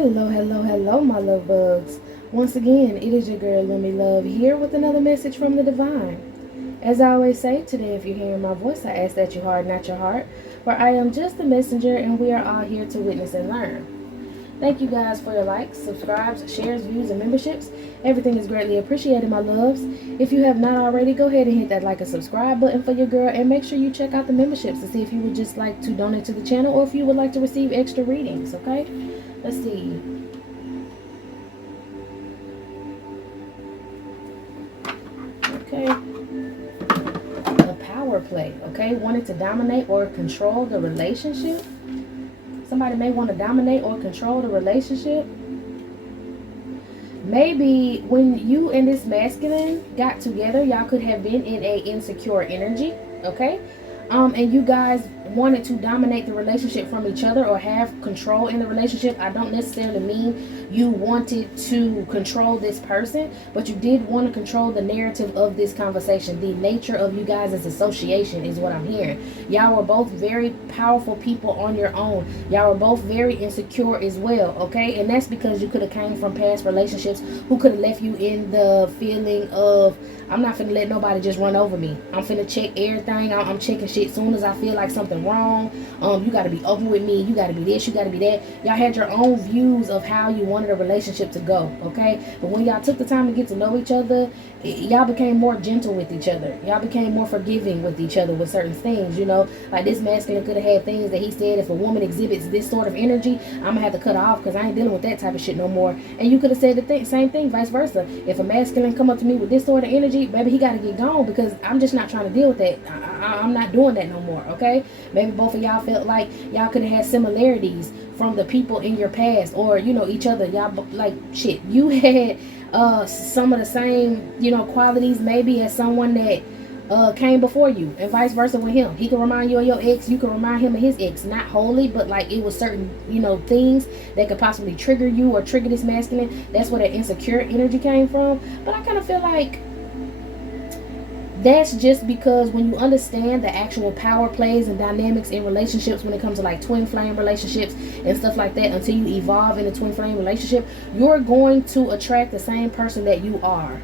Hello, my love bugs. Once again, it is your girl, Lumi Love, here with another message from the divine. As I always say, today, if you're hearing my voice, I ask that you harden not your heart, for I am just a messenger, and we are all here to witness and learn. Thank you guys for your likes, subscribes, shares, views, and memberships. Everything is greatly appreciated, my loves. If you have not already, go ahead and hit that like and subscribe button for your girl, and make sure you check out the memberships to see if you would just like to donate to the channel or if you would like to receive extra readings, okay? Let's see. Okay. A power play, okay? Wanted to dominate or control the relationship. Somebody may want to dominate or control the relationship. Maybe when you and this masculine got together, y'all could have been in a insecure energy, okay? And you guys wanted to dominate the relationship from each other or have control in the relationship. I don't necessarily mean you wanted to control this person, but you did want to control the narrative of this conversation. The nature of you guys' association is what I'm hearing. Y'all were both very powerful people on your own. Y'all were both very insecure as well, okay? And that's because you could have came from past relationships who could have left you in the feeling of, I'm not finna let nobody just run over me. I'm finna check everything. I'm checking shit soon as I feel like something wrong. You got to be open with me. You got to be this. You got to be that. Y'all had your own views of how you wanted a relationship to go, okay? But when y'all took the time to get to know each other, y'all became more gentle with each other. Y'all became more forgiving with each other with certain things, you know? Like this masculine could have had things that he said, if a woman exhibits this sort of energy, I'm going to have to cut her off because I ain't dealing with that type of shit no more. And you could have said the same thing, vice versa. If a masculine come up to me with this sort of energy, baby, he got to get gone because I'm just not trying to deal with that. I'm not doing that no more, okay? Maybe both of y'all felt like y'all could have had similarities from the people in your past, or, you know, each other. Y'all, like, shit, you had some of the same, you know, qualities maybe as someone that came before you, and vice versa with him. He can remind you of your ex, you can remind him of his ex. Not wholly, but like it was certain, you know, things that could possibly trigger you or trigger this masculine. That's where that insecure energy came from. But I kind of feel like that's just because when you understand the actual power plays and dynamics in relationships, when it comes to like twin flame relationships and stuff like that, until you evolve in a twin flame relationship, you're going to attract the same person that you are.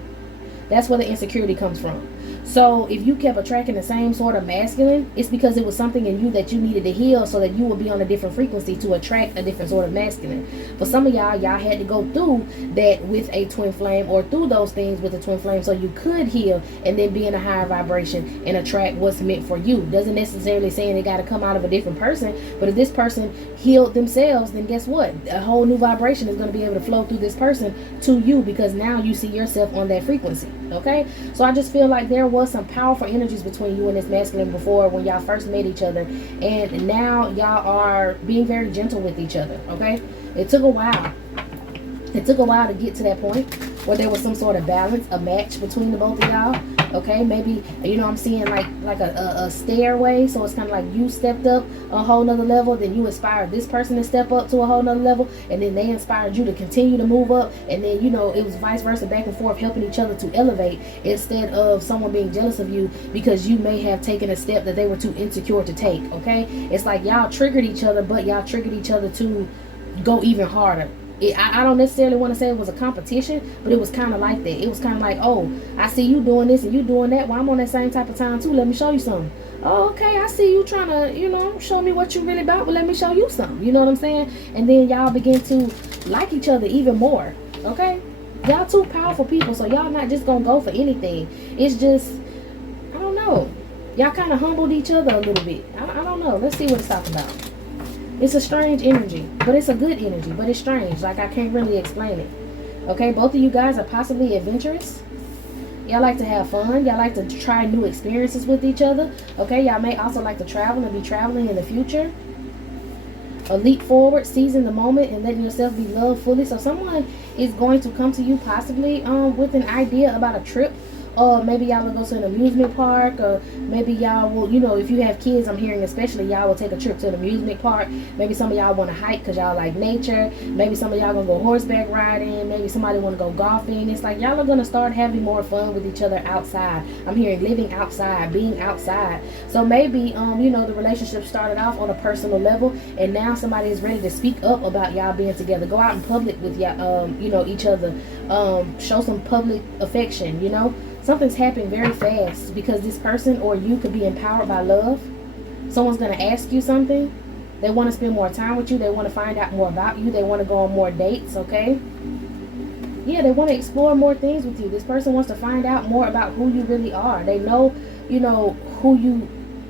That's where the insecurity comes from. So if you kept attracting the same sort of masculine, it's because it was something in you that you needed to heal so that you would be on a different frequency to attract a different sort of masculine. For some of y'all had to go through that with a twin flame, or through those things with a twin flame, so you could heal and then be in a higher vibration and attract what's meant for you. Doesn't necessarily saying they got to come out of a different person, but if this person healed themselves, then guess what? A whole new vibration is going to be able to flow through this person to you, because now you see yourself on that frequency, okay? So I just feel like there was some powerful energies between you and this masculine before when y'all first met each other, and now y'all are being very gentle with each other, okay? It took a while. It took a while to get to that point where there was some sort of balance, a match between the both of y'all, okay? Maybe, you know, I'm seeing like a stairway, so it's kind of like you stepped up a whole nother level, then you inspired this person to step up to a whole nother level, and then they inspired you to continue to move up, and then, you know, it was vice versa, back and forth, helping each other to elevate, instead of someone being jealous of you because you may have taken a step that they were too insecure to take, okay? It's like y'all triggered each other, but y'all triggered each other to go even harder. I don't necessarily want to say it was a competition, but it was kind of like that. It was kind of like, oh, I see you doing this and you doing that. Well, I'm on that same type of time too. Let me show you something. Oh, okay, I see you trying to, you know, show me what you really about. Well, let me show you something. You know what I'm saying? And then y'all begin to like each other even more. Okay? Y'all two powerful people, so y'all not just going to go for anything. It's just, I don't know. Y'all kind of humbled each other a little bit. I don't know. Let's see what it's talking about. It's a strange energy, but it's a good energy, but it's strange. Like, I can't really explain it. Okay, both of you guys are possibly adventurous. Y'all like to have fun. Y'all like to try new experiences with each other. Okay, y'all may also like to travel and be traveling in the future. A leap forward, seizing the moment and letting yourself be loved fully. So someone is going to come to you possibly with an idea about a trip maybe y'all will go to an amusement park, or maybe y'all will, you know, if you have kids, I'm hearing especially y'all will take a trip to an amusement park. Maybe some of y'all want to hike because y'all like nature. Maybe some of y'all gonna go horseback riding. Maybe somebody want to go golfing. It's like y'all are gonna start having more fun with each other outside. I'm hearing living outside, being outside. So maybe you know, the relationship started off on a personal level, and now somebody is ready to speak up about y'all being together. Go out in public with y'all, you know, each other. Show some public affection. You know, something's happening very fast because this person or you could be empowered by love. Someone's gonna ask you something. They want to spend more time with you. They want to find out more about you. They want to go on more dates. Okay. Yeah, they want to explore more things with you. This person wants to find out more about who you really are. They know, you know, who you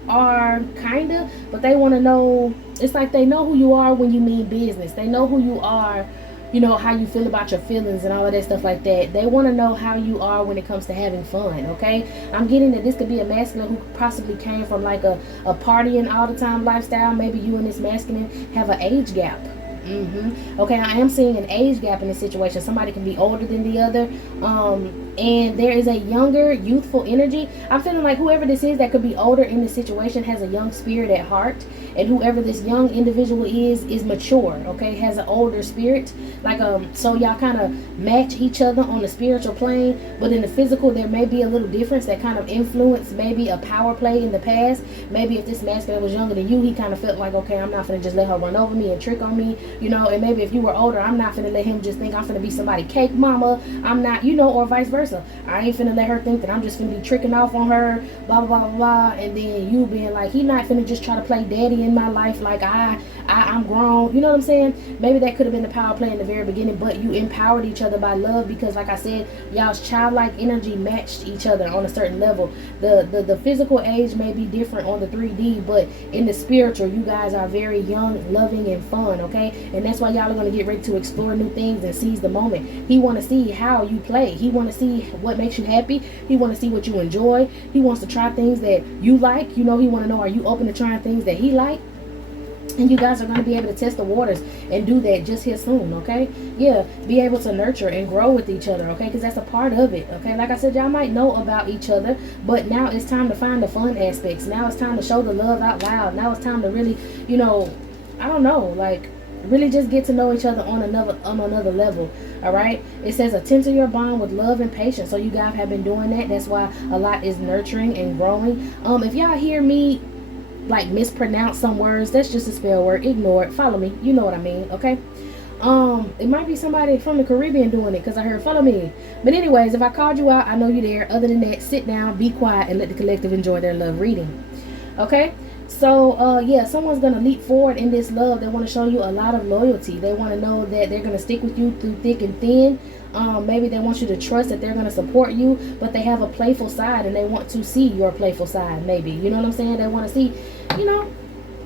are, kind of, but they want to know. It's like they know who you are when you mean business. They know who you are, you know, how you feel about your feelings and all of that stuff like that. They want to know how you are when it comes to having fun. Okay, I'm getting that this could be a masculine who possibly came from like a partying all the time lifestyle. Maybe you and this masculine have an age gap. Okay, I am seeing an age gap in this situation. Somebody can be older than the other, and there is a younger, youthful energy. I'm feeling like whoever this is that could be older in this situation has a young spirit at heart, and whoever this young individual is mature. Okay, has an older spirit. Like so y'all kind of match each other on the spiritual plane, but in the physical there may be a little difference that kind of influence maybe a power play in the past. Maybe if this masculine was younger than you, he kind of felt like, okay, I'm not gonna just let her run over me and trick on me. You know, and maybe if you were older, I'm not finna let him just think I'm finna be somebody cake mama. I'm not, you know, or vice versa. I ain't finna let her think that I'm just finna be tricking off on her, blah, blah, blah, blah. And then you being like, he not finna just try to play daddy in my life like I'm grown. You know what I'm saying? Maybe that could have been the power play in the very beginning, but you empowered each other by love because, like I said, y'all's childlike energy matched each other on a certain level. The physical age may be different on the 3D, but in the spiritual, you guys are very young, loving, and fun, okay? And that's why y'all are going to get ready to explore new things and seize the moment. He want to see how you play. He want to see what makes you happy. He want to see what you enjoy. He wants to try things that you like. You know, he want to know, are you open to trying things that he like? And you guys are going to be able to test the waters and do that just here soon, okay? Yeah, be able to nurture and grow with each other, okay? Because that's a part of it, okay? Like I said, y'all might know about each other, but now it's time to find the fun aspects. Now it's time to show the love out loud. Now it's time to really, you know, I don't know, like, really just get to know each other on another level. All right, it says attend to your bond with love and patience. So you guys have been doing that. That's why a lot is nurturing and growing. If y'all hear me like mispronounce some words, that's just a spell word. Ignore it. Follow me. You know what I mean. Okay. It might be somebody from the Caribbean doing it because I heard follow me. But anyways, if I called you out, I know you're there. Other than that, sit down, be quiet, and let the collective enjoy their love reading. Okay. So, yeah, someone's going to leap forward in this love. They want to show you a lot of loyalty. They want to know that they're going to stick with you through thick and thin. Maybe they want you to trust that they're going to support you, but they have a playful side and they want to see your playful side, maybe. You know what I'm saying? They want to see, you know,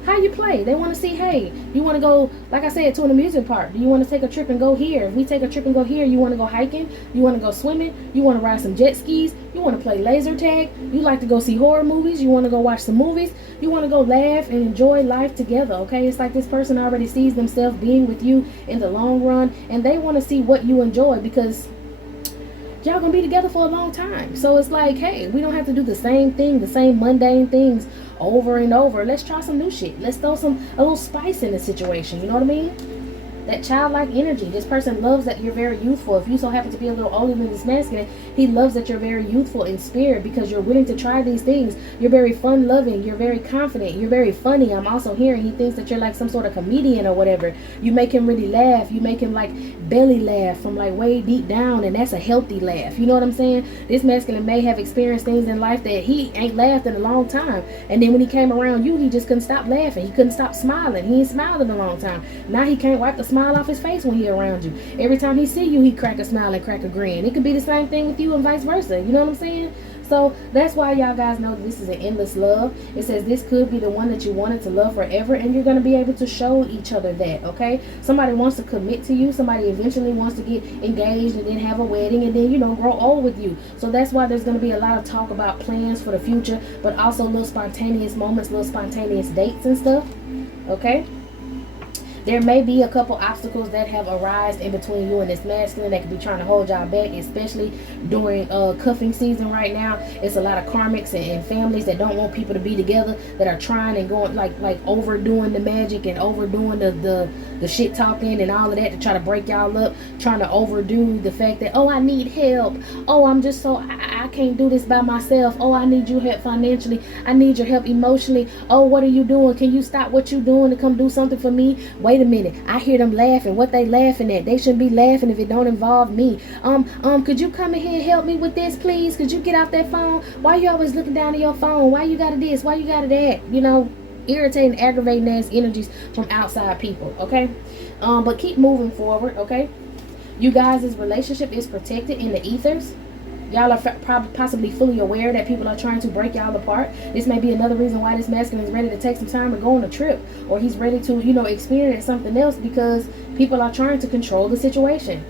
how you play. They want to see, hey, you want to go, like I said, to an amusement park. Do you want to take a trip and go here? If we take a trip and go here, you want to go hiking? You want to go swimming? You want to ride some jet skis? You want to play laser tag? You like to go see horror movies? You want to go watch some movies? You want to go laugh and enjoy life together, okay? It's like this person already sees themselves being with you in the long run, and they want to see what you enjoy because y'all gonna be together for a long time. So it's like, hey, we don't have to do the same thing, the same mundane things over and over. Let's try some new shit. Let's throw a little spice in the situation. You know what I mean? That childlike energy. This person loves that you're very youthful. If you so happen to be a little older than this masculine, he loves that you're very youthful in spirit because you're willing to try these things. You're very fun loving. You're very confident. You're very funny. I'm also hearing he thinks that you're like some sort of comedian or whatever. You make him really laugh. You make him like belly laugh from like way deep down, and that's a healthy laugh. You know what I'm saying? This masculine may have experienced things in life that he ain't laughed in a long time, and then when he came around you, he just couldn't stop laughing. He couldn't stop smiling. He ain't smiled in a long time. Now he can't wipe the smile off his face when he around you. Every time he see you, he crack a smile and crack a grin. It could be the same thing with you and vice versa. You know what I'm saying? So that's why y'all guys know that this is an endless love. It says this could be the one that you wanted to love forever, and you're going to be able to show each other that, okay? Somebody wants to commit to you. Somebody eventually wants to get engaged and then have a wedding and then, you know, grow old with you. So that's why there's going to be a lot of talk about plans for the future, but also little spontaneous moments, little spontaneous dates and stuff, okay? There may be a couple obstacles that have arisen in between you and this masculine that could be trying to hold y'all back, especially during cuffing season right now. It's a lot of karmics and families that don't want people to be together, that are trying and going like overdoing the magic and overdoing the shit talking and all of that to try to break y'all up, trying to overdo the fact that, oh, I need help, oh, I'm just so I can't do this by myself, oh, I need your help financially, I need your help emotionally, oh, what are you doing, can you stop what you doing to come do something for me? Wait a minute, I hear them laughing. What they laughing at? They shouldn't be laughing if it don't involve me. Could you come in here and help me with this, please? Could you get off that phone? Why you always looking down at your phone? Why you got this? Why you got that? You know, irritating, aggravating ass energies from outside people, okay? But keep moving forward, okay? You guys' relationship is protected in the ethers. Y'all are probably possibly fully aware that people are trying to break y'all apart. This may be another reason why this masculine is ready to take some time and go on a trip, or he's ready to, you know, experience something else, because people are trying to control the situation.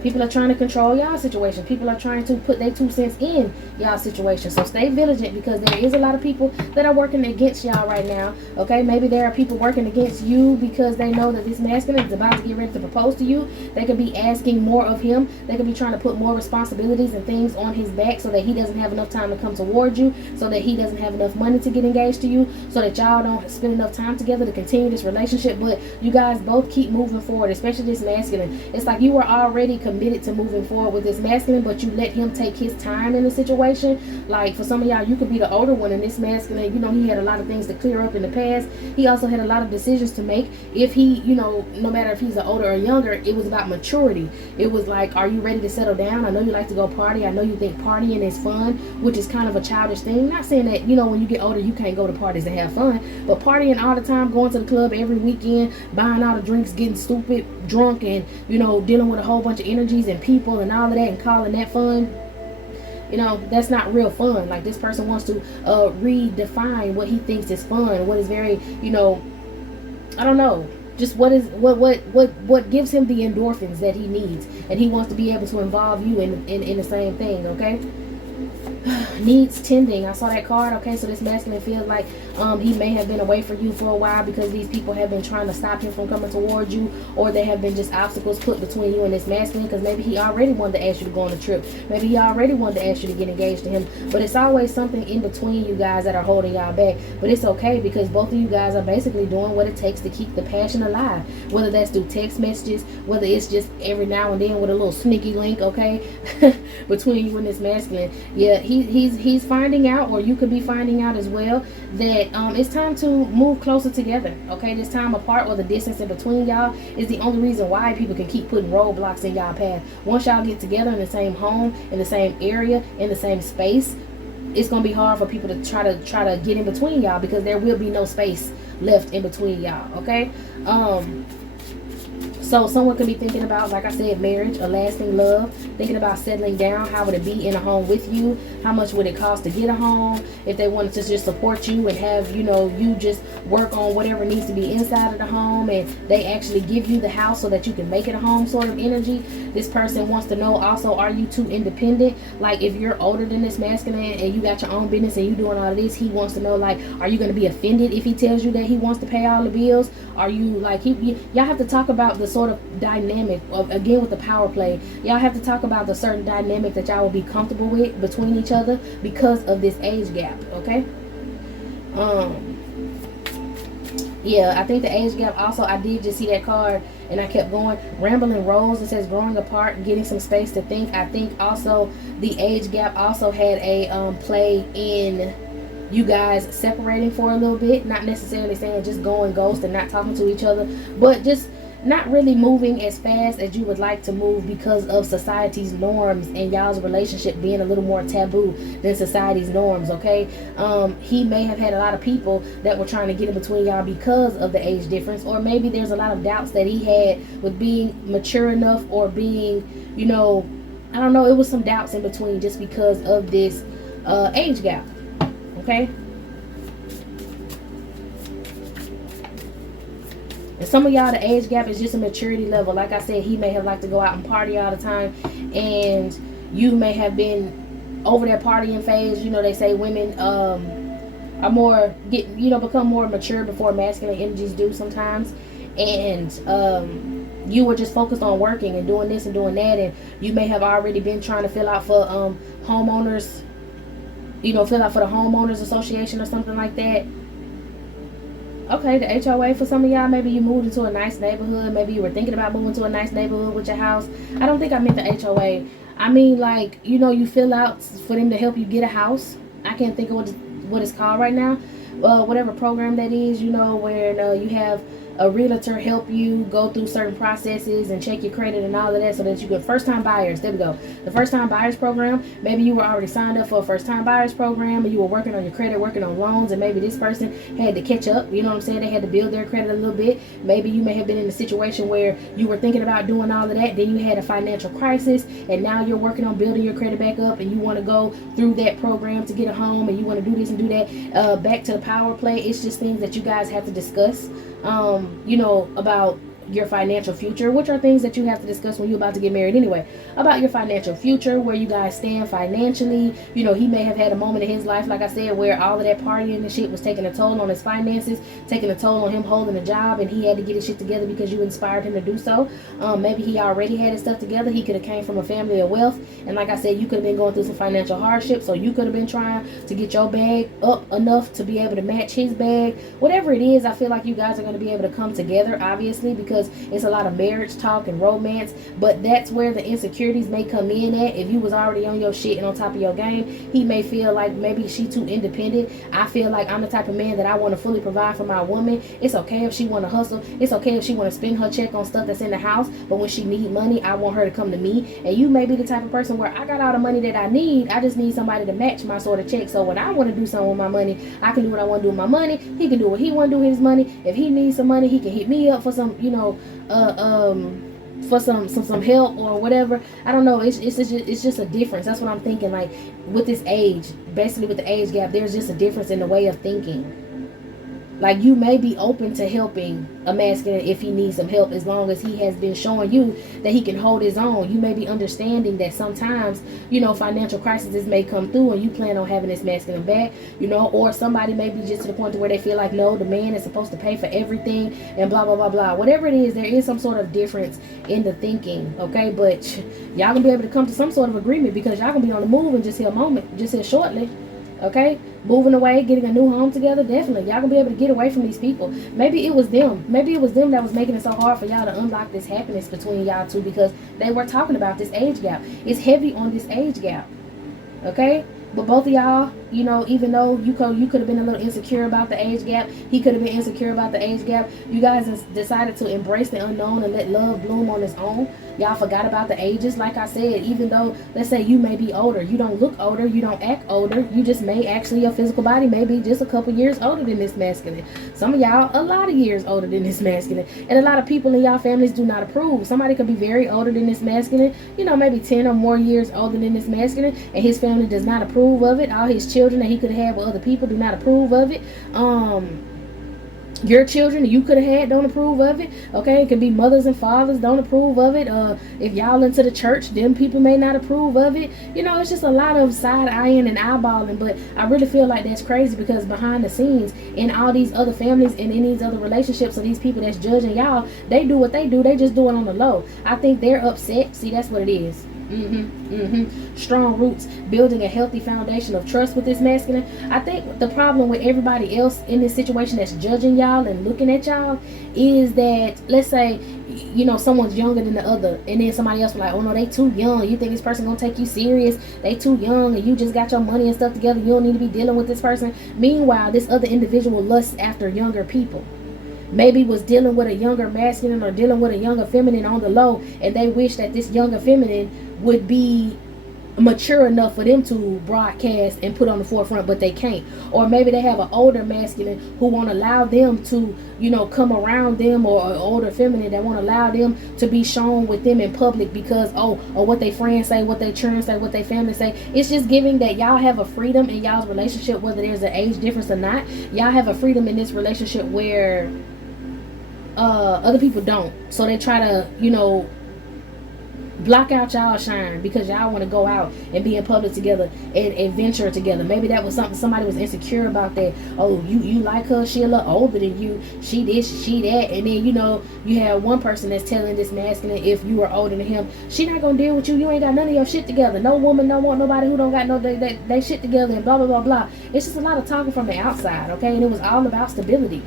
People are trying to control y'all situation. People are trying to put their 2 cents in y'all situation. So stay vigilant, because there is a lot of people that are working against y'all right now. Okay, maybe there are people working against you because they know that this masculine is about to get ready to propose to you. They could be asking more of him. They could be trying to put more responsibilities and things on his back so that he doesn't have enough time to come toward you, so that he doesn't have enough money to get engaged to you, so that y'all don't spend enough time together to continue this relationship. But you guys both keep moving forward, especially this masculine. It's like you were already committed to moving forward with this masculine, but you let him take his time in the situation. Like for some of y'all, you could be the older one in this masculine. You know, he had a lot of things to clear up in the past. He also had a lot of decisions to make. If he, you know, no matter if he's an older or younger, it was about maturity. It was like, are you ready to settle down? I know you like to go party. I know you think partying is fun, which is kind of a childish thing. Not saying that, you know, when you get older, you can't go to parties and have fun, but partying all the time, going to the club every weekend, buying all the drinks, getting stupid drunk, and, you know, dealing with a whole bunch of energies and people and all of that and calling that fun, you know, that's not real fun. Like, this person wants to redefine what he thinks is fun, what is very, you know, I don't know, just what gives him the endorphins that he needs, and he wants to be able to involve you in the same thing. Okay, needs tending. I saw that card. Okay, so this masculine feels like he may have been away from you for a while because these people have been trying to stop him from coming towards you, or there have been just obstacles put between you and this masculine, because maybe he already wanted to ask you to go on a trip, maybe he already wanted to ask you to get engaged to him, but it's always something in between you guys that are holding y'all back. But it's okay, because both of you guys are basically doing what it takes to keep the passion alive, whether that's through text messages, whether it's just every now and then with a little sneaky link, okay, between you and this masculine. Yeah, he's finding out, or you could be finding out as well, that it's time to move closer together. Okay, this time apart, or the distance in between y'all, is the only reason why people can keep putting roadblocks in y'all path. Once y'all get together in the same home, in the same area, in the same space, it's gonna be hard for people to try to get in between y'all, because there will be no space left in between y'all. Okay, so someone could be thinking about, like I said, marriage, a lasting love, thinking about settling down. How would it be in a home with you? How much would it cost to get a home? If they wanted to just support you and have, you know, you just work on whatever needs to be inside of the home, and they actually give you the house so that you can make it a home sort of energy. This person wants to know also, are you too independent? Like, if you're older than this masculine and you got your own business and you doing all of this, he wants to know, like, are you going to be offended if he tells you that he wants to pay all the bills? Are you like, y'all have to talk about the sort of dynamic of, again, with the power play, y'all have to talk about the certain dynamic that y'all will be comfortable with between each other because of this age gap. Okay, yeah, I think the age gap also, I did just see that card and I kept going. Rambling Rose, it says growing apart, getting some space to think. I think also the age gap also had a play in you guys separating for a little bit, not necessarily saying just going ghost and not talking to each other, but just not really moving as fast as you would like to move because of society's norms, and y'all's relationship being a little more taboo than society's norms. Okay, he may have had a lot of people that were trying to get in between y'all because of the age difference, or maybe there's a lot of doubts that he had with being mature enough, or being, you know, I don't know, it was some doubts in between just because of this age gap. Okay, and some of y'all, the age gap is just a maturity level. Like I said, he may have liked to go out and party all the time, and you may have been over that partying phase. You know, they say women are more become more mature before masculine energies do sometimes. and you were just focused on working and doing this and doing that, and you may have already been trying to fill out for homeowners, fill out for the homeowners association or something like that. Okay, the HOA for some of y'all, maybe you moved into a nice neighborhood. Maybe you were thinking about moving to a nice neighborhood with your house. I don't think I meant the HOA. I mean, like, you fill out for them to help you get a house. I can't think of what it's called right now. Whatever program that is, where you have a realtor help you go through certain processes and check your credit and all of that, so that you get first-time buyers. There we go. The first-time buyers program. Maybe you were already signed up for a first-time buyers program, and you were working on your credit, working on loans, and maybe this person had to catch up. You know what I'm saying? They had to build their credit a little bit. Maybe you may have been in a situation where you were thinking about doing all of that, then you had a financial crisis, and now you're working on building your credit back up, and you want to go through that program to get a home, and you want to do this and do that. Back to the power play. It's just things that you guys have to discuss. About your financial future, which are things that you have to discuss when you're about to get married anyway, about your financial future, where you guys stand financially. He may have had a moment in his life, like I said, where all of that partying and shit was taking a toll on his finances, taking a toll on him holding a job, and he had to get his shit together because you inspired him to do so. Maybe he already had his stuff together. He could have came from a family of wealth, and like I said, you could have been going through some financial hardship, so you could have been trying to get your bag up enough to be able to match his bag. Whatever it is, I feel like you guys are going to be able to come together, obviously, because it's a lot of marriage talk and romance, but that's where the insecurities may come in at. If you was already on your shit and on top of your game, he may feel like maybe she too independent. I feel like I'm the type of man that I want to fully provide for my woman. It's okay if she want to hustle. It's okay if she want to spend her check on stuff that's in the house, but when she need money, I want her to come to me. And you may be the type of person where I got all the money that I need, I just need somebody to match my sort of check. So when I want to do something with my money, I can do what I want to do with my money. He can do what he want to do with his money. If he needs some money, he can hit me up for some, for some help or whatever. I don't know. It's just a difference. That's what I'm thinking. Like with this age, basically with the age gap, there's just a difference in the way of thinking. Like you may be open to helping a masculine if he needs some help, as long as he has been showing you that he can hold his own. You may be understanding that sometimes, financial crises may come through and you plan on having this masculine back, or somebody may be just to the point to where they feel like, no, the man is supposed to pay for everything and blah, blah, blah, blah. Whatever it is, there is some sort of difference in the thinking, okay? But y'all gonna be able to come to some sort of agreement, because y'all gonna be on the move in just here shortly. Okay, moving away, getting a new home together, definitely. Y'all gonna be able to get away from these people. Maybe it was them. Maybe it was them that was making it so hard for y'all to unlock this happiness between y'all two, because they were talking about this age gap. It's heavy on this age gap. Okay? But both of y'all, even though you could have been a little insecure about the age gap, he could have been insecure about the age gap, you guys decided to embrace the unknown and let love bloom on its own. Y'all forgot about the ages. Like I said, even though, let's say you may be older, you don't look older, you don't act older, you just may actually, your physical body may be just a couple years older than this masculine. Some of y'all a lot of years older than this masculine, and a lot of people in y'all families do not approve. Somebody could be very older than this masculine, maybe 10 or more years older than this masculine, and his family does not approve of it. All his children that he could have with other people do not approve of it. Your children you could have had don't approve of it. Okay, it could be mothers and fathers don't approve of it. If y'all into the church, them people may not approve of it. It's just a lot of side eyeing and eyeballing. But I really feel like that's crazy, because behind the scenes in all these other families and in these other relationships of these people that's judging y'all, they do what they do. They just do it on the low. I think they're upset. See, that's what it is. Strong roots, building a healthy foundation of trust with this masculine. I think the problem with everybody else in this situation that's judging y'all and looking at y'all is that, let's say, someone's younger than the other, and then somebody else was like, oh no, they too young, you think this person gonna take you serious, they too young, and you just got your money and stuff together, you don't need to be dealing with this person. Meanwhile, this other individual lusts after younger people. Maybe was dealing with a younger masculine or dealing with a younger feminine on the low, and they wish that this younger feminine would be mature enough for them to broadcast and put on the forefront, but they can't. Or maybe they have an older masculine who won't allow them to, come around them, or an older feminine that won't allow them to be shown with them in public because, or what they friends say, what they children say, what they family say. It's just giving that y'all have a freedom in y'all's relationship, whether there's an age difference or not. Y'all have a freedom in this relationship where other people don't. So they try to, Block out y'all shine because y'all want to go out and be in public together and adventure together. Maybe that was something somebody was insecure about, that, oh, you like her, she a little older than you, she this, she that. And then, you have one person that's telling this masculine, if you are older than him, she not gonna deal with you. You ain't got none of your shit together. No woman don't want nobody who don't got no they shit together, and blah blah blah blah. It's just a lot of talking from the outside, okay? And it was all about stability.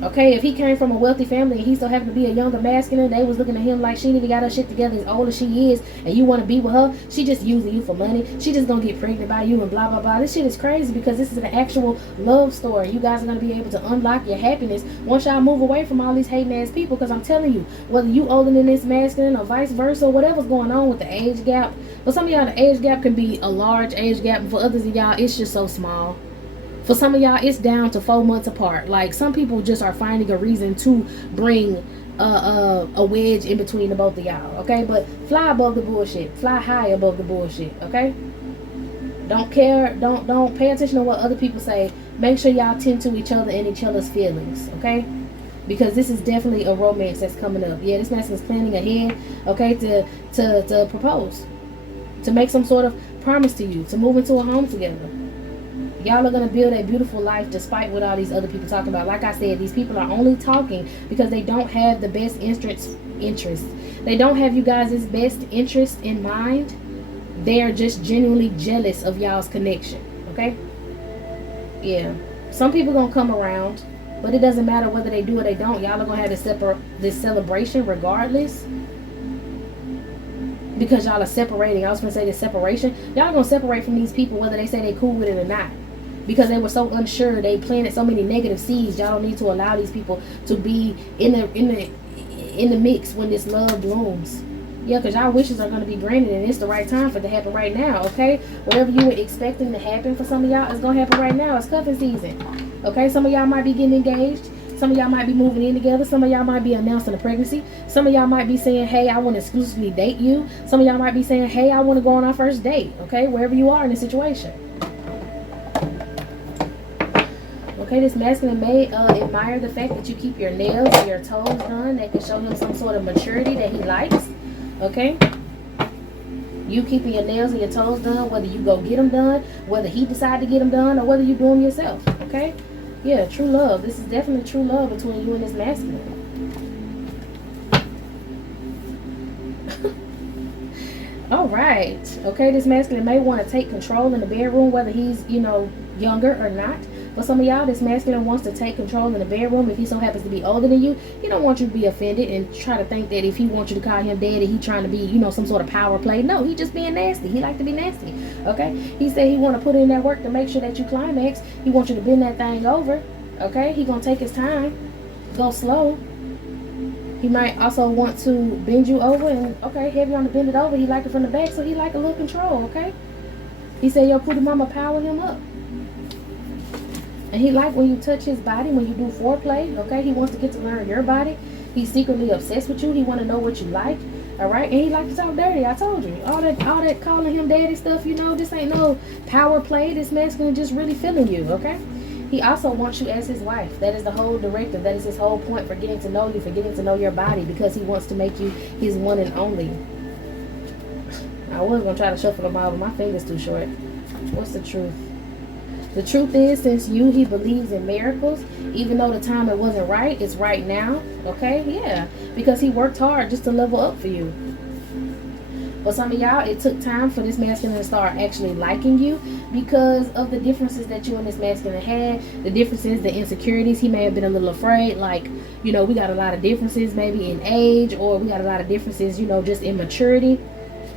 Okay, if he came from a wealthy family and he still happened to be a younger masculine, they was looking at him like, she ain't even got her shit together as old as she is, and you want to be with her, she just using you for money, she just gonna get pregnant by you and blah blah blah. This shit is crazy, because this is an actual love story. You guys are gonna be able to unlock your happiness once y'all move away from all these hating ass people. Because I'm telling you, whether you older than this masculine or vice versa, whatever's going on with the age gap, for some of y'all the age gap can be a large age gap, and for others of y'all it's just so small. For some of y'all, it's down to 4 months apart. Like, some people just are finding a reason to bring a wedge in between the both of y'all, okay? But fly above the bullshit. Fly high above the bullshit, okay? Don't care. Don't pay attention to what other people say. Make sure y'all tend to each other and each other's feelings, okay? Because this is definitely a romance that's coming up. Yeah, this man is planning ahead, okay, to propose, to make some sort of promise to you, to move into a home together. Y'all are going to build a beautiful life despite what all these other people talk about. Like I said, these people are only talking because they don't have the best interest. They don't have you guys' best interest in mind. They are just genuinely jealous of y'all's connection. Okay? Yeah. Some people going to come around, but it doesn't matter whether they do or they don't. Y'all are going to have this celebration regardless. Because y'all are separating. I was going to say this separation. Y'all going to separate from these people whether they say they cool with it or not. Because they were so unsure, they planted so many negative seeds. Y'all don't need to allow these people to be in the mix when this love blooms. Yeah, because y'all wishes are going to be granted, and it's the right time for it to happen right now, okay? Whatever you were expecting to happen for some of y'all is going to happen right now. It's cuffing season, okay? Some of y'all might be getting engaged. Some of y'all might be moving in together. Some of y'all might be announcing a pregnancy. Some of y'all might be saying, hey, I want to exclusively date you. Some of y'all might be saying, hey, I want to go on our first date, okay? Wherever you are in the situation. Okay, this masculine may admire the fact that you keep your nails and your toes done. That can show him some sort of maturity that he likes. Okay? You keeping your nails and your toes done, whether you go get them done, whether he decide to get them done, or whether you do them yourself. Okay? Yeah, true love. This is definitely true love between you and this masculine. All right. Okay, this masculine may want to take control in the bedroom, whether he's, younger or not. For some of y'all, this masculine wants to take control in the bedroom. If he so happens to be older than you, he don't want you to be offended and try to think that if he wants you to call him daddy, he trying to be, some sort of power play. No, he just being nasty. He like to be nasty. Okay? He said he want to put in that work to make sure that you climax. He wants you to bend that thing over. Okay? He gonna take his time. Go slow. He might also want to bend you over and, okay, heavy on the bend it over. He like it from the back, so he like a little control, okay? He said, yo, Pootie Mama, power him up. And he like when you touch his body, when you do foreplay, okay? He wants to get to learn your body. He's secretly obsessed with you. He want to know what you like, all right? And he like to talk dirty. I told you. All that calling him daddy stuff, this ain't no power play. This masculine just really feeling you, okay? He also wants you as his wife. That is the whole directive. That is his whole point for getting to know you, for getting to know your body, because he wants to make you his one and only. I was going to try to shuffle them all, but my finger's too short. What's the truth? The truth is, since he believes in miracles, even though the time it wasn't right, it's right now. Okay? Yeah. Because he worked hard just to level up for you. For some of y'all, it took time for this masculine to start actually liking you because of the differences that you and this masculine had. The differences, the insecurities. He may have been a little afraid, like, we got a lot of differences maybe in age, or we got a lot of differences, just in maturity.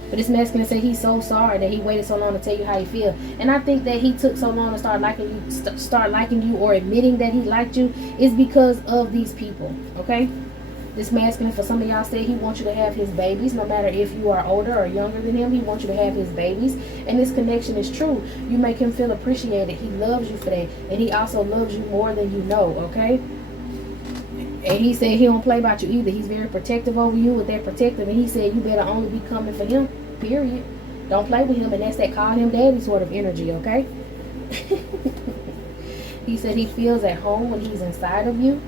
But this masculine said he's so sorry that he waited so long to tell you how he feel. And I think that he took so long to start liking you or admitting that he liked you is because of these people, okay? This masculine, for some of y'all, said he wants you to have his babies. No matter if you are older or younger than him, he wants you to have his babies. And this connection is true. You make him feel appreciated. He loves you for that. And he also loves you more than you know, okay? And he said he don't play about you either. He's very protective over you with that protective. And he said you better only be coming for him, period. Don't play with him. And that's that call him daddy sort of energy, okay? He said he feels at home when he's inside of you.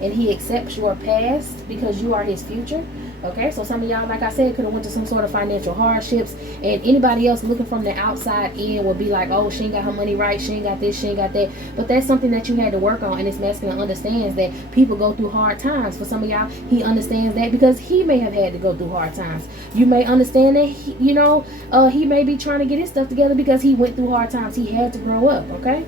And he accepts your past because you are his future. Okay, so some of y'all, like I said, could have went to some sort of financial hardships, and anybody else looking from the outside in would be like, oh, she ain't got her money right, she ain't got this, she ain't got that. But that's something that you had to work on, and this masculine understands that people go through hard times. For some of y'all, he understands that because he may have had to go through hard times. You may understand that, he may be trying to get his stuff together because he went through hard times. He had to grow up, okay?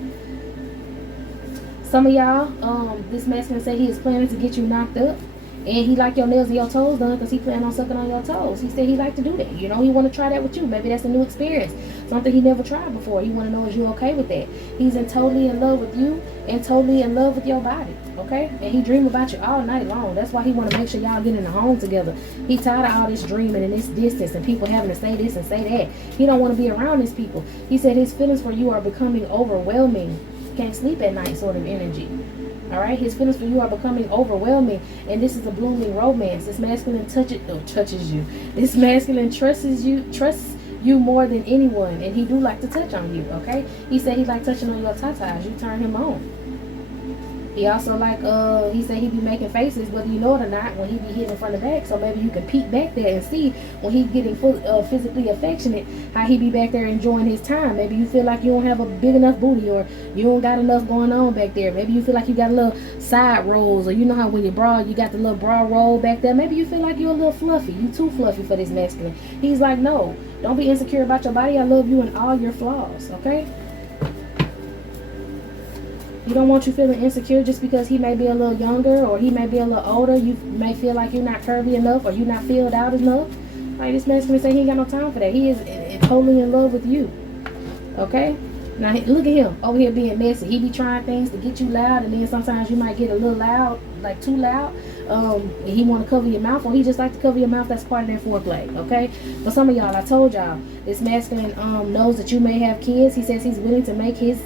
Some of y'all, this masculine say he is planning to get you knocked up. And he like your nails and your toes done because he plan on sucking on your toes. He said he like to do that. He want to try that with you. Maybe that's a new experience. Something he never tried before. He want to know, is you okay with that? He's totally in love with you and totally in love with your body. Okay? And he dream about you all night long. That's why he want to make sure y'all get in the home together. He tired of all this dreaming and this distance and people having to say this and say that. He don't want to be around these people. He said his feelings for you are becoming overwhelming. Can't sleep at night sort of energy. All right, his feelings for you are becoming overwhelming, and this is a blooming romance. This masculine touches you. This masculine trusts you more than anyone, and he do like to touch on you. Okay, he said he like touching on your tatas. You turn him on. He also like, he said he be making faces, whether you know it or not, when he be hitting from the back. So maybe you can peek back there and see when he getting physically affectionate, how he be back there enjoying his time. Maybe you feel like you don't have a big enough booty, or you don't got enough going on back there. Maybe you feel like you got a little side rolls, or you know how when you bra, you got the little bra roll back there. Maybe you feel like you're a little fluffy. You too fluffy for this masculine. He's like, no, don't be insecure about your body. I love you and all your flaws, okay? You don't want you feeling insecure just because he may be a little younger or he may be a little older. You may feel like you're not curvy enough or you're not filled out enough. Like this man's gonna say he ain't got no time for that. He is totally in love with you. Okay? Now look at him over here being messy. He be trying things to get you loud, and then sometimes you might get a little loud, like too loud. And he want to cover your mouth, or he just like to cover your mouth. That's part of their foreplay, okay? But some of y'all, I told y'all, this masculine knows that you may have kids. He says he's willing to make he's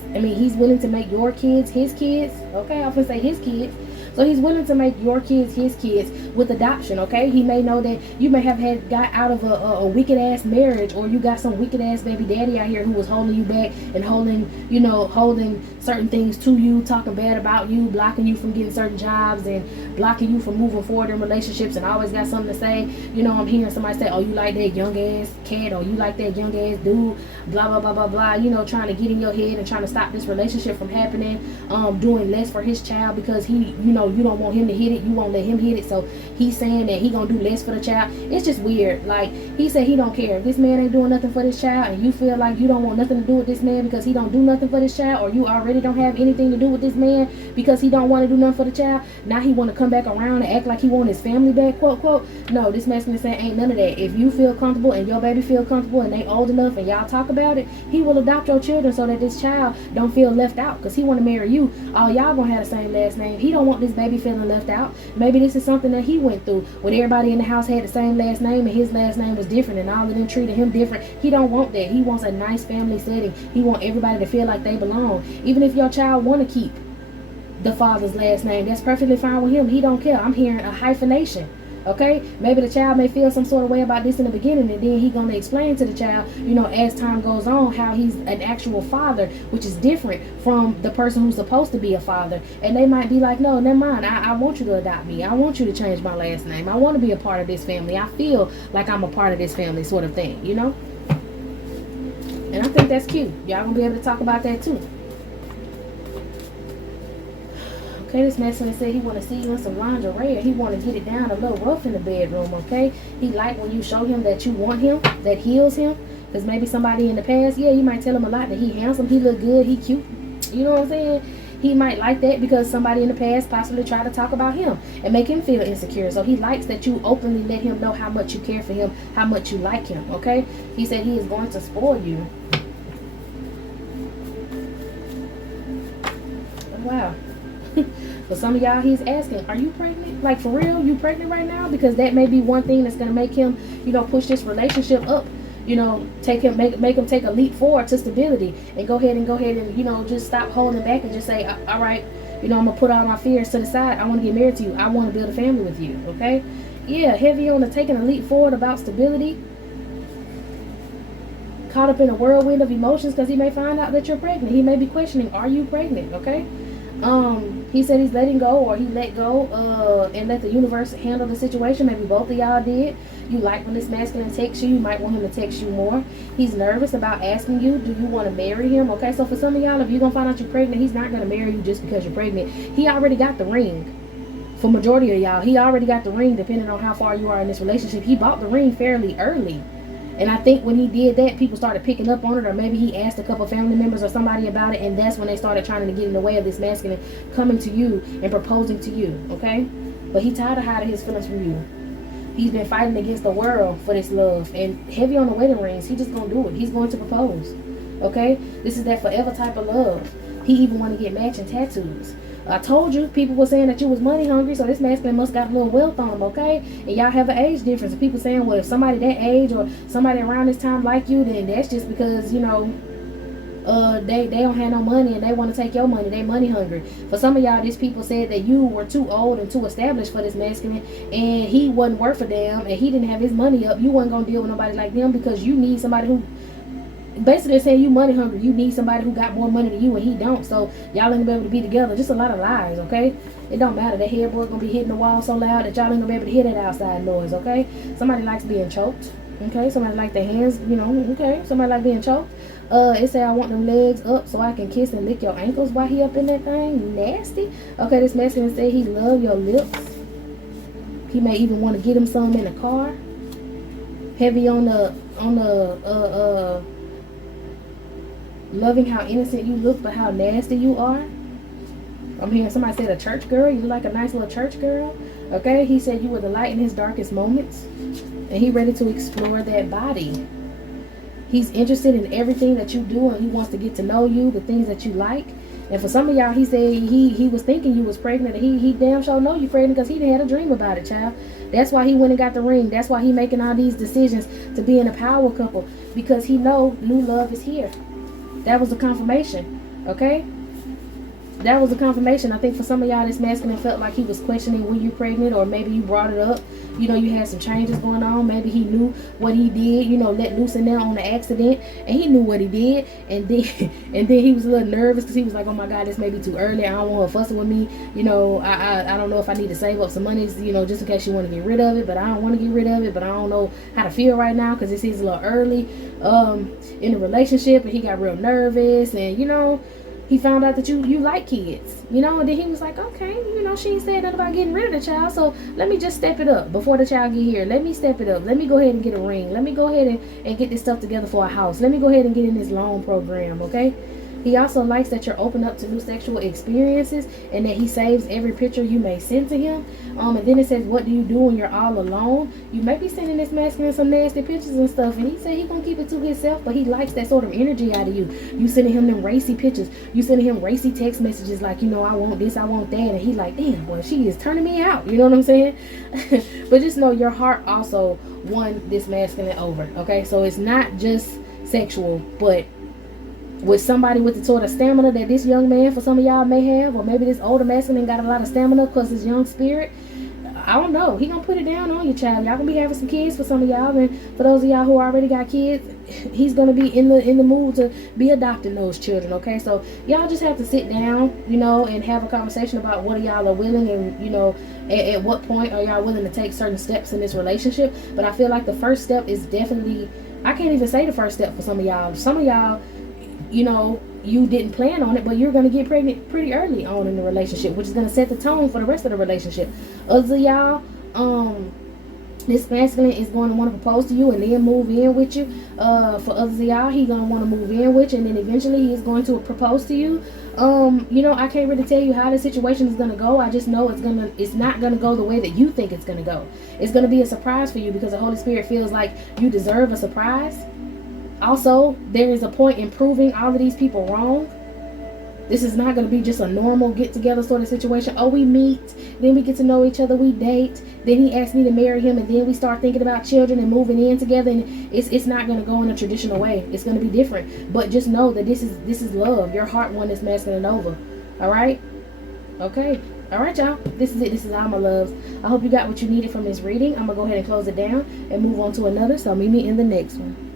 willing to make your kids his kids, okay? I often say his kids. So he's willing to make your kids his kids with adoption, okay? He may know that you may have got out of a wicked ass marriage, or you got some wicked ass baby daddy out here who was holding you back and holding certain things to you, talking bad about you, blocking you from getting certain jobs and blocking you from moving forward in relationships, and always got something to say. I'm hearing somebody say, oh, you like that young ass cat, or you like that young ass dude, blah, blah, blah, blah, blah, trying to get in your head and trying to stop this relationship from happening, doing less for his child because he, you don't want him to hit it, you won't let him hit it, so he's saying that he gonna do less for the child. It's just weird. Like, he said he don't care if this man ain't doing nothing for this child, and you feel like you don't want nothing to do with this man because he don't do nothing for this child, or you already don't have anything to do with this man because he don't want to do nothing for the child. Now he want to come back around and act like he want his family back, quote, quote. No, this masculine saying ain't none of that. If you feel comfortable and your baby feel comfortable and they old enough and y'all talk about it, he will adopt your children so that this child don't feel left out, because he want to marry you. All y'all gonna have the same last name. He don't want this baby feeling left out. Maybe this is something that he went through when everybody in the house had the same last name and his last name was different and all of them treated him different. He don't want that. He wants a nice family setting. He want everybody to feel like they belong. Even if your child want to keep the father's last name, that's perfectly fine with him. He don't care. I'm hearing a hyphenation. Okay, maybe the child may feel some sort of way about this in the beginning, and then he's going to explain to the child, as time goes on, how he's an actual father, which is different from the person who's supposed to be a father. And they might be like, no, never mind, I want you to adopt me. I want you to change my last name. I want to be a part of this family. I feel like I'm a part of this family, sort of thing, And I think that's cute. Y'all going to be able to talk about that too. Okay, this masculine said he want to see you in some lingerie, or he want to get it down a little rough in the bedroom, okay? He like when you show him that you want him, that heals him. Because maybe somebody in the past, you might tell him a lot that he handsome, he look good, he cute. You know what I'm saying? He might like that because somebody in the past possibly tried to talk about him and make him feel insecure. So he likes that you openly let him know how much you care for him, how much you like him, okay? He said he is going to spoil you. Wow. For some of y'all, he's asking, are you pregnant? Like, for real, you pregnant right now? Because that may be one thing that's going to make him, push this relationship up. Make him take a leap forward to stability, and go ahead and just stop holding back and just say, all right, I'm going to put all my fears to the side. I want to get married to you. I want to build a family with you, okay? Yeah, heavy on the taking a leap forward about stability. Caught up in a whirlwind of emotions because he may find out that you're pregnant. He may be questioning, are you pregnant, okay? He said he's letting go, or he let go and let the universe handle the situation. Maybe both of y'all did. You like when this masculine texts you. You might want him to text you more. He's nervous about asking you, do you want to marry him? Okay, so for some of y'all, if you're going to find out you're pregnant, he's not going to marry you just because you're pregnant. He already got the ring. For majority of y'all, he already got the ring, depending on how far you are in this relationship. He bought the ring fairly early. And I think when he did that, people started picking up on it, or maybe he asked a couple family members or somebody about it, and that's when they started trying to get in the way of this masculine coming to you and proposing to you, okay? But he tired of hiding his feelings from you. He's been fighting against the world for this love, and heavy on the wedding rings. He just gonna do it. He's going to propose, okay? This is that forever type of love. He even want to get matching tattoos. I told you, people were saying that you was money hungry, so this masculine must got a little wealth on him, okay? And y'all have an age difference. And people saying, well, if somebody that age or somebody around this time like you, then that's just because, you know, they don't have no money and they want to take your money. They money hungry. For some of y'all, these people said that you were too old and too established for this masculine, and he wasn't worth a damn, and he didn't have his money up. You wasn't going to deal with nobody like them because you need somebody who... Basically saying you money hungry. You need somebody who got more money than you, and he don't. So y'all ain't gonna be able to be together. Just a lot of lies, okay? It don't matter. That headboard gonna be hitting the wall so loud that y'all ain't gonna be able to hear that outside noise, okay? Somebody likes being choked, okay? Somebody like their hands, you know, okay? Somebody like being choked. It say I want them legs up so I can kiss and lick your ankles while he up in that thing. Nasty. Okay, this masculine say he love your lips. He may even want to get him some in the car. Heavy on the loving how innocent you look, but how nasty you are. I'm hearing somebody said a church girl. You look like a nice little church girl. Okay, he said you were the light in his darkest moments, and he ready to explore that body. He's interested in everything that you do, and he wants to get to know you, the things that you like. And for some of y'all, he said he was thinking you was pregnant, and he damn sure know you pregnant because he done had a dream about it, child. That's why he went and got the ring. That's why he making all these decisions to be in a power couple, because he know new love is here. That was the confirmation, okay? That was the confirmation. I think for some of y'all, this masculine felt like he was questioning when you pregnant, or maybe you brought it up. You know, you had some changes going on. Maybe he knew what he did, you know, let loose in there on the accident, and he knew what he did. And then he was a little nervous because he was like, oh my God, this may be too early. I don't want her fussing with me. You know, I don't know if I need to save up some money, you know, just in case she want to get rid of it. But I don't want to get rid of it. But I don't know how to feel right now because this is a little early in the relationship, and he got real nervous, and you know, he found out that you like kids, you know, and then he was like, okay, you know, she ain't said nothing about getting rid of the child, so let me just step it up before the child get here. Let me step it up. Let me go ahead and get a ring. Let me go ahead and get this stuff together for a house. Let me go ahead and get in this loan program, okay? He also likes that you're open up to new sexual experiences, and that he saves every picture you may send to him. And then it says, what do you do when you're all alone? You may be sending this masculine some nasty pictures and stuff, and he said he gonna keep it to himself, but he likes that sort of energy out of you. You sending him them racy pictures. You sending him racy text messages like, you know, I want this, I want that, and he like, damn, boy, she is turning me out. You know what I'm saying? But just know your heart also won this masculine over, okay? So it's not just sexual, but with somebody with the sort of stamina that this young man, for some of y'all, may have, or maybe this older masculine got a lot of stamina because his young spirit, I don't know, he gonna put it down on you, child. Y'all gonna be having some kids for some of y'all, and for those of y'all who already got kids, he's gonna be in the mood to be adopting those children, okay? So y'all just have to sit down, you know, and have a conversation about what y'all are willing, and you know, at what point are y'all willing to take certain steps in this relationship. But I feel like the first step is definitely, I can't even say the first step for some of y'all. Some of y'all, you know, you didn't plan on it, but you're going to get pregnant pretty early on in the relationship, which is going to set the tone for the rest of the relationship. Others of y'all, this masculine is going to want to propose to you and then move in with you. For others of y'all, he's going to want to move in with you, and then eventually he's going to propose to you. You know, I can't really tell you how the situation is going to go. I just know it's not going to go the way that you think it's going to go. It's going to be a surprise for you, because the Holy Spirit feels like you deserve a surprise. Also, there is a point in proving all of these people wrong. This is not going to be just a normal get-together sort of situation. Oh, we meet, then we get to know each other, we date, then he asked me to marry him, and then we start thinking about children and moving in together. And it's not going to go in a traditional way. It's going to be different. But just know that this is love. Your heart won this masculine over. All right? Okay. All right, y'all. This is it. This is all my loves. I hope you got what you needed from this reading. I'm going to go ahead and close it down and move on to another. So meet me in the next one.